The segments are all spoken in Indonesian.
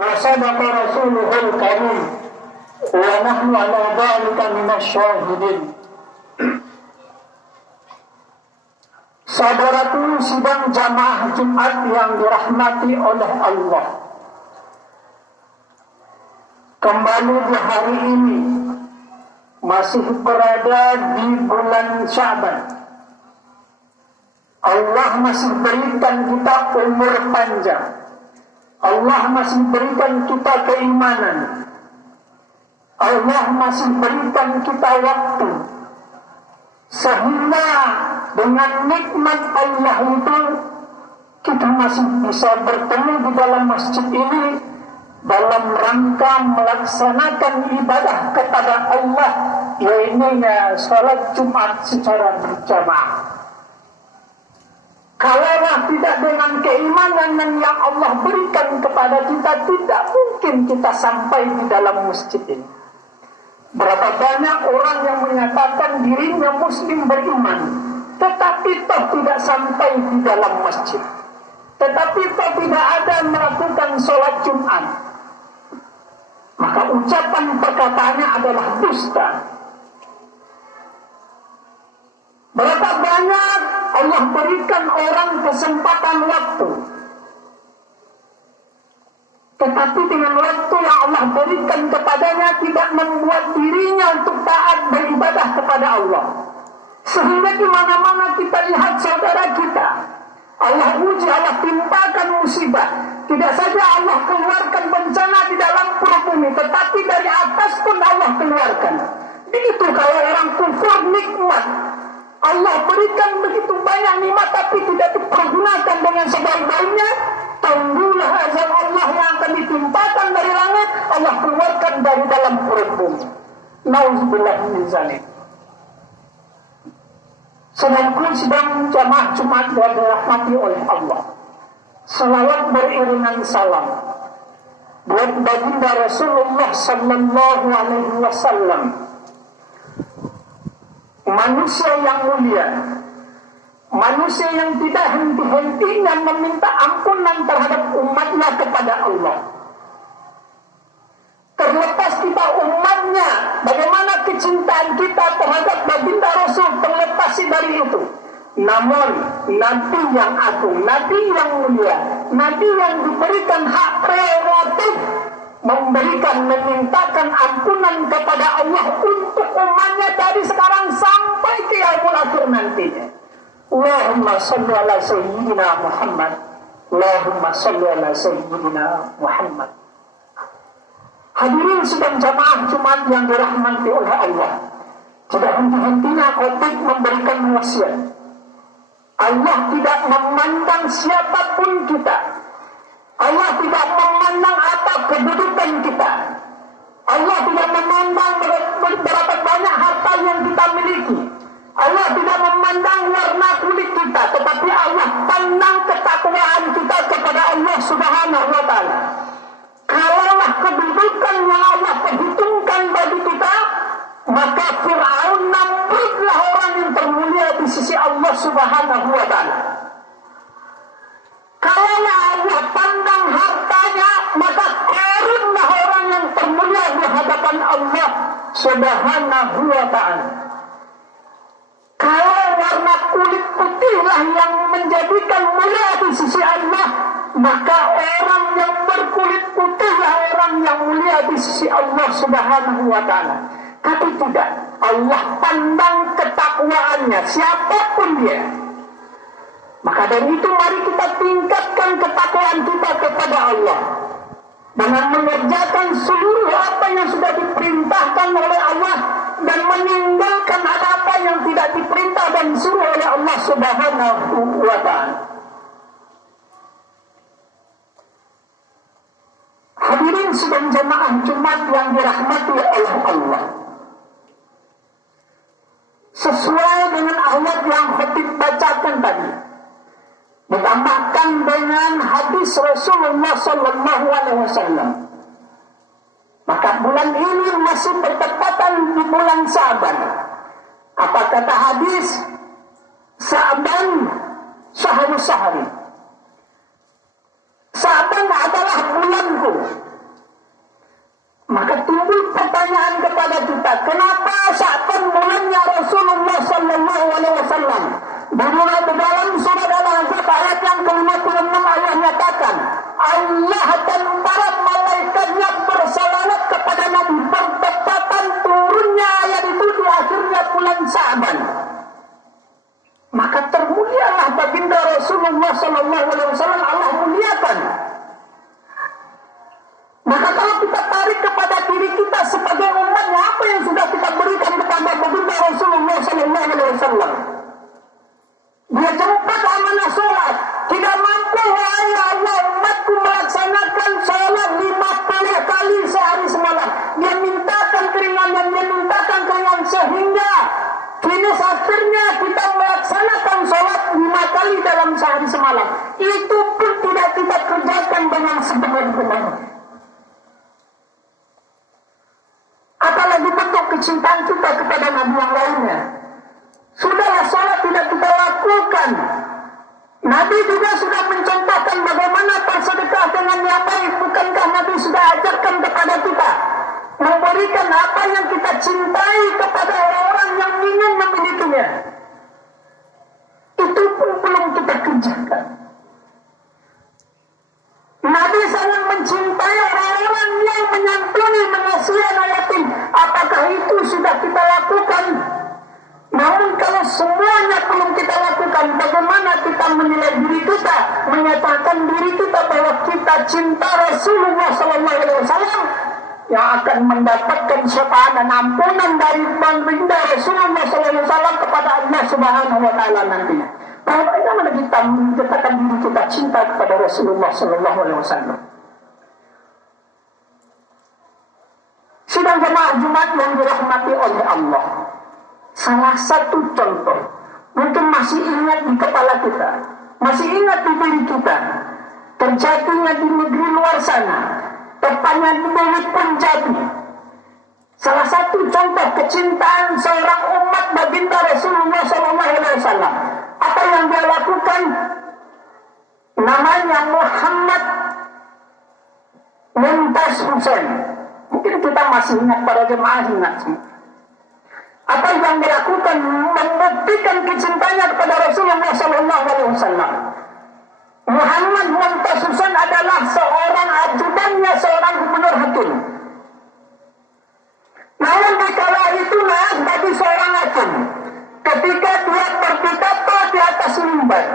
wa sadaqa rasuluhul karim wa nahnu ala dhalika minasyahidin. Saudaraku sidang jamaah Jumat yang dirahmati oleh Allah, kembali di hari ini masih berada di bulan Sya'ban. Allah masih berikan kita umur panjang, Allah masih berikan kita keimanan, Allah masih berikan kita waktu, sehingga dengan nikmat Allah itu kita masih bisa bertemu di dalam masjid ini dalam rangka melaksanakan ibadah kepada Allah, yaitu salat Jumat secara berjamaah. Kalaulah tidak dengan keimanan yang Allah berikan kepada kita, tidak mungkin kita sampai di dalam masjid ini. Berapa banyak orang yang menyatakan dirinya muslim beriman, tetapi toh tidak sampai di dalam masjid, tetapi toh tidak ada melakukan sholat Jumat, maka ucapan perkataannya adalah dusta. Berapa banyak Allah berikan orang kesempatan waktu, tetapi dengan waktu yang Allah berikan kepadanya tidak membuat dirinya untuk taat beribadah kepada Allah. Sehingga di mana-mana kita lihat saudara kita, Allah uji, Allah timpakan musibah. Tidak saja Allah keluarkan bencana di dalam perut bumi, tetapi dari atas pun Allah keluarkan. Begitu kalau orang kufur nikmat, Allah berikan begitu banyak nikmat tapi tidak dipergunakan dengan sebaik-baiknya, tunggulah azab Allah yang akan ditimpakan dari langit, Allah keluarkan dari dalam perut bumi. Nauzubillah min zalik. Sedangkan sedang jamaah Jumat yang dirahmati oleh Allah, salawat beriringan salam buat baginda Rasulullah sallallahu alaihi wasallam, manusia yang mulia, manusia yang tidak henti-hentinya meminta ampunan terhadap umatnya kepada Allah. Terlepas kita umatnya, bagaimana kecintaan kita terhadap baginda Rasul terlepas dari itu. Namun Nabi yang agung, Nabi yang mulia, Nabi yang diberikan hak prerogatif memberikan, memintakan ampunan kepada Allah untuk umatnya dari sekarang sampai qiyamul akhir nantinya. Allahumma shalli ala sayyidina Muhammad, Allahumma shalli ala sayyidina Muhammad. Hadirin sedang jamaah Jumat yang dirahmati oleh Allah, tidak henti-hentinya khotib memberikan wasiat. Allah tidak memandang siapapun kita, Allah tidak memandang apa kedudukan kita, Allah tidak memandang berapa banyak harta yang kita miliki, Allah tidak memandang warna kulit kita, tetapi Allah pandang ketakwaan kita kepada Allah Subhanahu wa Ta'ala. Kalaulah kedudukan yang Allah perhitungkan bagi kita, maka Fir'aun Namrudlah orang yang termulia di sisi Allah Subhanahu wa Ta'ala. Kalaulah Allah pandang hartanya, maka Qarunlah orang yang termulia di hadapan Allah Subhanahu wa Ta'ala. Kalau warna kulit putihlah yang menjadikan mulia di sisi Allah, maka orang yang berkulit putihlah orang yang mulia di sisi Allah Subhanahu wa Ta'ala. Tapi tidak, Allah pandang ketakwaannya siapapun dia. Maka dari itu mari kita tingkatkan ketakwaan kita kepada Allah dengan mengerjakan seluruh apa yang sudah diperintahkan oleh Allah dan meninggalkan apa yang tidak diperintah dan disuruh oleh Allah Subhanahu wa Ta'ala. Hadirin sedang jemaah Jumat yang dirahmati oleh Allah, sesuai dengan ayat yang khatib bacakan tadi, ditambahkan dengan hadis Rasulullah sallallahu alaihi wasallam, maka bulan ini masih bertepatan di bulan Sya'ban. Apa kata hadis? Sya'ban syahrus syahri. Sya'ban adalah bulanku, berkata, kenapa saat mulanya Rasulullah Sallallahu Alaihi Wasallam di dalam surat Al-Ahzab ayat yang ke-56 Allah nyatakan, Allah dan para malaikatnya bersalawat kepada Nabi bertepatan turunnya ayat itu di akhirnya bulan Sa'ban. Maka termulialah baginda Rasulullah Sallallahu Alaihi Wasallam, Allah muliakan. Maka kalau kita tarik kepada diri kita sebagai umatnya, apa yang sudah kita berikan kepada baginda Rasulullah Sallallahu Alaihi Wasallam? Dia jemput amanah sholat, tidak mampu, wahai Allah, umatku melaksanakan sholat 50 kali sehari semalam. Dia mintakan keringanan, dia mintakan keringanan sehingga kini akhirnya kita melaksanakan sholat 5 kali dalam sehari semalam. Itu pun tidak kita kerjakan dengan sebenar-benarnya. Apalagi bentuk kecintaan kita kepada Nabi yang lainnya. Sudahlah sholat tidak kita lakukan. Nabi juga sudah mencontohkan bagaimana bersedekah dengan yang baik. Bukankah Nabi sudah ajarkan kepada kita memberikan apa yang kita cintai kepada orang-orang yang ingin memilikinya? Itu pun belum kita kerjakan. Nabi sangat mencintai orang-orang yang menyantuni, mengasihi anak yatim. Apakah itu sudah kita lakukan? Namun kalau semuanya belum kita lakukan, bagaimana kita menilai diri kita, menyatakan diri kita bahwa kita cinta Rasulullah SAW yang akan mendapatkan syafaat dan ampunan dari baginda Rasulullah SAW kepada Allah Subhanahu Wa Taala nantinya. Bagaimana kita menyatakan diri kita cinta kepada Rasulullah SAW? Sidang jemaah Jumat yang dirahmati oleh Allah. Salah satu contoh, mungkin masih ingat di kepala kita, masih ingat di diri kita, terjadinya di negeri luar sana, tepatnya di negeri Punjabi. Salah satu contoh kecintaan seorang umat baginda Rasulullah SAW. Apa yang dia lakukan? Namanya Muhammad Mumtaz Hussein. Mungkin kita masih ingat, para jemaah ingat semua. Apa yang dilakukan membuktikan kecintanya kepada Rasulullah SAW. Muhammad Mumtaz Hussein adalah seorang ajudannya seorang gubernur hakim. Namun di kala itu naik bagi seorang hakim ketika dia berpidato di atas mimbar.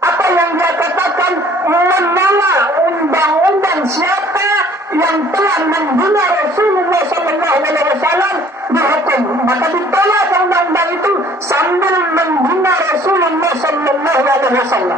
Apa yang dia katakan? Menolak undang-undang siapa yang telah menghina Rasulullah SAW dihukum. Maka ditolak undang-undang itu sambil menghina Rasulullah SAW.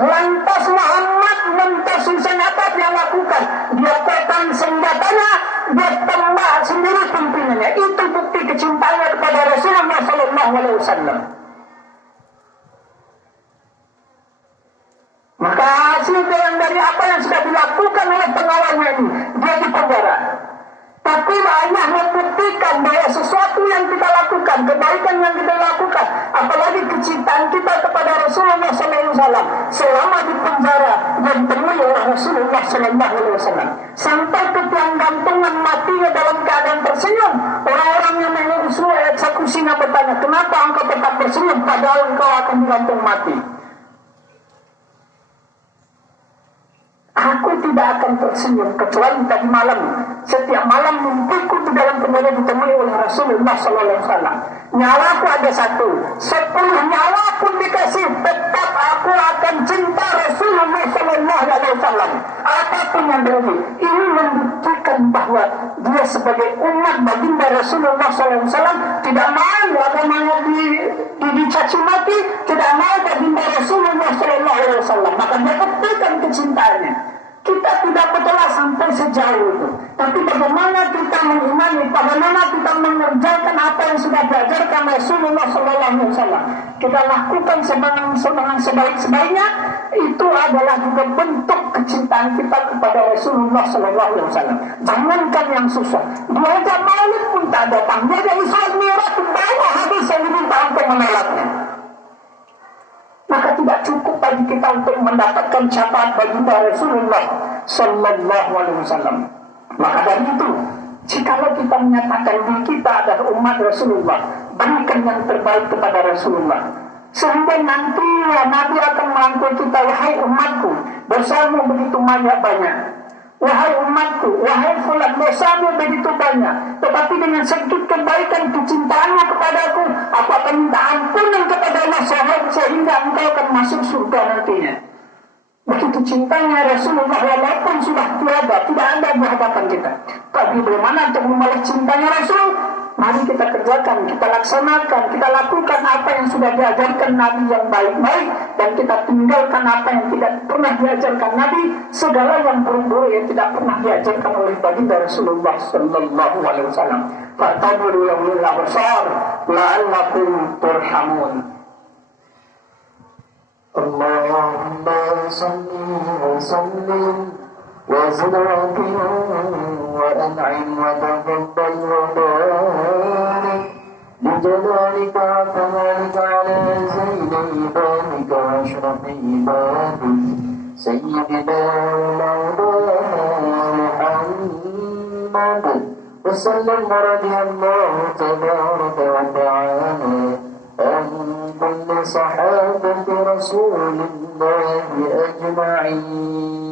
Lantas Muhammad Mumtaz Hussein apa dia lakukan? Dia potong senjatanya, dia tembak sendiri pimpinannya. Itu bukti kecintaannya kepada Rasulullah SAW. Maka hasil dari apa yang sudah dilakukan oleh pengawalnya ini, dia dipenjara. Tapi Allah membuktikan bahwa sesuatu yang kita lakukan, kebaikan yang kita lakukan, apalagi kecintaan kita kepada Rasulullah SAW, selama di penjara dan ditemui oleh Rasulullah SAW, sampai ke tiang gantungan matinya dalam keadaan tersenyum. Orang-orang yang mengurusnya eksekusinya bertanya, kenapa engkau tetap tersenyum padahal engkau akan digantung mati? Aku tidak akan tersenyum kecuali tadi malam. Setiap malam mimpiku di dalam penjara ditemui oleh Rasulullah SAW. Nyawaku ada 1, 10 nyawa pun dikasih, tetap aku akan cinta Rasulullah SAW. Apapun yang terjadi, ini membuktikan bahwa dia sebagai umat baginda Rasulullah SAW tidak mau agamanya dicaci maki, tidak mau baginda Rasulullah SAW. Maka dia buktikan kecintaannya. Kita tidak betul sampai sejauh itu. Tapi bagaimana kita mengimani, bagaimana kita mengerjakan apa yang sudah diajarkan Rasulullah SAW. Kita lakukan sebaik-sebaiknya. Itu adalah juga bentuk kecintaan kita kepada Rasulullah SAW. Jangankan yang susah. Dia aja maulid pun tak datang. Dia aja Isra Mi'raj bawa habis yang diminta untuk menolaknya. Maka tidak cukup bagi kita untuk mendapatkan syafaat baginda Rasulullah Sallallahu Alaihi Wasallam. Maka dari itu, Jikalau kita menyatakan diri kita adalah umat Rasulullah, berikan yang terbaik kepada Rasulullah. Sehingga nanti Nabi akan merangkul kita, wahai umatku, dosamu begitu banyak. Wahai umatku, wahai fulan, dosamu begitu banyak. Tetapi dengan sedikit kebaikan kecintaannya kepadaku, aku akan minta ampunan kepada Allah sehingga engkau akan masuk surga nantinya. Begitu cintanya Rasulullah walaupun sudah tiada, tidak ada di hadapan kita. Tapi bagaimana untuk membalas cintanya Rasul? Mari kita kerjakan, kita laksanakan, kita lakukan apa yang sudah diajarkan Nabi yang baik-baik, dan kita tinggalkan apa yang tidak pernah diajarkan Nabi, segala yang buruk-buruk yang tidak pernah diajarkan oleh baginda Rasulullah sallallahu alaihi wasallam. Fatabiru ya ulil absar la'allakum turhamun. Allahumma salli wa sallim wa zid wa an'im wa taqabbal wa barik بجلالك وكمالك على زين عبادك واشرف عبادك سيدنا ومولانا محمد وسلم ورضي الله تبارك وتعالى عن كل صحابة رسول الله أجمعين.